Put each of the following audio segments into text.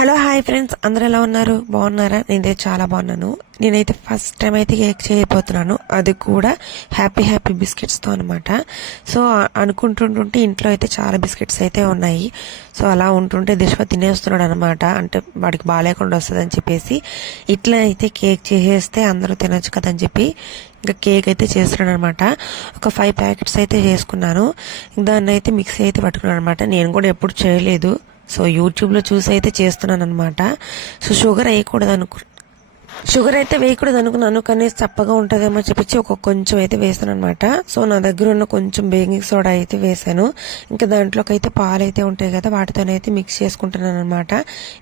Hello hi friends, అందరూ ఎలా ఉన్నారు? బాగున్నారా? నేనైతే చాలా బాగున్నాను. నేనైతే ఫస్ట్ టైం అయితే కేక్ చేయబోతున్నాను, అది కూడా హ్యాపీ బిస్కెట్స్తో అనమాట. సో అనుకుంటుంటే ఇంట్లో అయితే చాలా బిస్కెట్స్ అయితే ఉన్నాయి. సో అలా ఉంటుంటే దిశ్వ తినేస్తున్నాడు అనమాట. అంటే వాడికి బాగాలేకుండా వస్తుందని చెప్పేసి ఇట్లా అయితే కేక్ చేసేస్తే అందరూ తినొచ్చు కదని చెప్పి ఇంకా కేక్ అయితే చేస్తున్నాను అనమాట. ఒక 5 ప్యాకెట్స్ అయితే చేసుకున్నాను. దాన్ని అయితే మిక్సీ అయితే పట్టుకున్నాను అనమాట. నేను కూడా ఎప్పుడు చేయలేదు, సో యూట్యూబ్లో చూసి అయితే చేస్తున్నాను అనమాట. సో షుగర్ అయితే వేయకూడదు అనుకున్నాను, కానీ చప్పగా ఉంటుందేమో చెప్పి కొంచెం అయితే వేసాను అనమాట. సో నా దగ్గర ఉన్న కొంచెం బేకింగ్ సోడా అయితే వేసాను. ఇంకా దాంట్లోకి అయితే పాలు అయితే ఉంటాయి కదా, వాటితోనైతే మిక్స్ చేసుకుంటున్నాను అనమాట.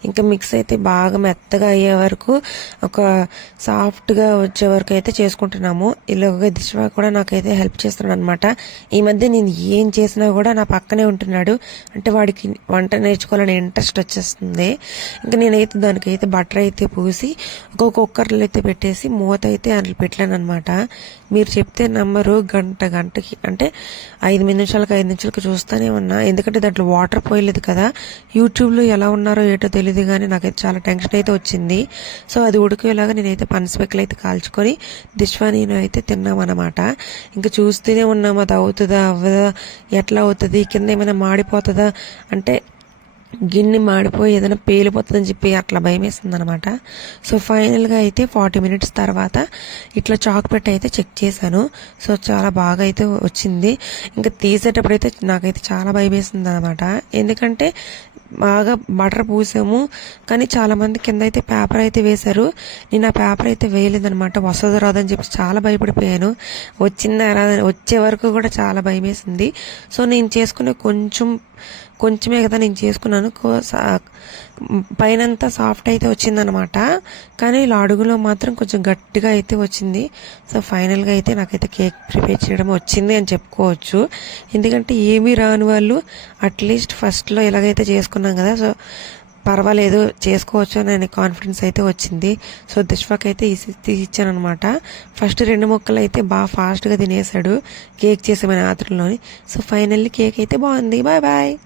ఇంకా మిక్స్ అయితే బాగా మెత్తగా అయ్యే వరకు, ఒక సాఫ్ట్గా వచ్చే వరకు అయితే చేసుకుంటున్నాము. ఇలాగ దిశ్వ కూడా నాకైతే హెల్ప్ చేస్తున్నాడు అనమాట. ఈ మధ్య నేను ఏం చేసినా కూడా నా పక్కనే ఉంటున్నాడు. అంటే వాడికి వంట నేర్చుకోవాలని ఇంట్రెస్ట్ వచ్చేస్తుంది. ఇంకా నేనైతే దానికైతే బటర్ అయితే పూసి కుక్కర్లో అయితే పెట్టేసి మూత అయితే అందులో పెట్టాను అనమాట. మీరు చెప్తే నమ్మరు, గంటకి అంటే 5 నిమిషాలకు చూస్తూనే ఉన్నా. ఎందుకంటే దాంట్లో వాటర్ పోయలేదు కదా. యూట్యూబ్లో ఎలా ఉన్నారో ఏటో తెలియదు, కానీ నాకైతే చాలా టెన్షన్ అయితే వచ్చింది. సో అది ఉడికేలాగా నేనైతే పనసపెక్కలు అయితే కాల్చుకొని దిశ్వ నేను అయితే తిన్నామన్నమాట. ఇంకా చూస్తూనే ఉన్నాము, అది అవుతుందా అవ్వదా, ఎట్లా అవుతుంది, కింద ఏమైనా మాడిపోతుందా, అంటే గిన్నె మాడిపోయి ఏదైనా పేలిపోతుందని చెప్పి అట్లా భయం వేస్తుంది అనమాట. సో ఫైనల్గా అయితే 40 మినిట్స్ తర్వాత ఇట్లా చాక్ పెట్టి అయితే చెక్ చేశాను. సో చాలా బాగా అయితే వచ్చింది. ఇంకా తీసేటప్పుడు అయితే నాకైతే చాలా భయం వేస్తుంది అనమాట. ఎందుకంటే బాగా బటర్ పూసాము, కానీ చాలా మంది కింద అయితే పేపర్ అయితే వేశారు. నేను ఆ పేపర్ అయితే వేయలేదనమాట. వస్తుందో రాదని చెప్పి చాలా భయపడిపోయాను. వచ్చిందా రాదని వచ్చే వరకు కూడా చాలా భయం వేసింది. సో నేను చేసుకునే కొంచెమే కదా నేను చేసుకున్నాను. పైనంతా సాఫ్ట్ అయితే వచ్చిందనమాట, కానీ ఇలా అడుగులో మాత్రం కొంచెం గట్టిగా అయితే వచ్చింది. సో ఫైనల్గా అయితే నాకైతే కేక్ ప్రిపేర్ చేయడం వచ్చింది అని చెప్పుకోవచ్చు. ఎందుకంటే ఏమీ రాని వాళ్ళు అట్లీస్ట్ ఫస్ట్లో ఎలాగైతే చేసుకున్నాం కదా, సో పర్వాలేదు చేసుకోవచ్చు అని కాన్ఫిడెన్స్ అయితే వచ్చింది. సో దిశ్వకి అయితే ఇచ్చాను అనమాట. ఫస్ట్ 2 ముక్కలు అయితే బాగా ఫాస్ట్గా తినేసాడు కేక్ చేసామని ఆత్రంలోని. సో ఫైనల్లీ కేక్ అయితే బాగుంది. బాయ్.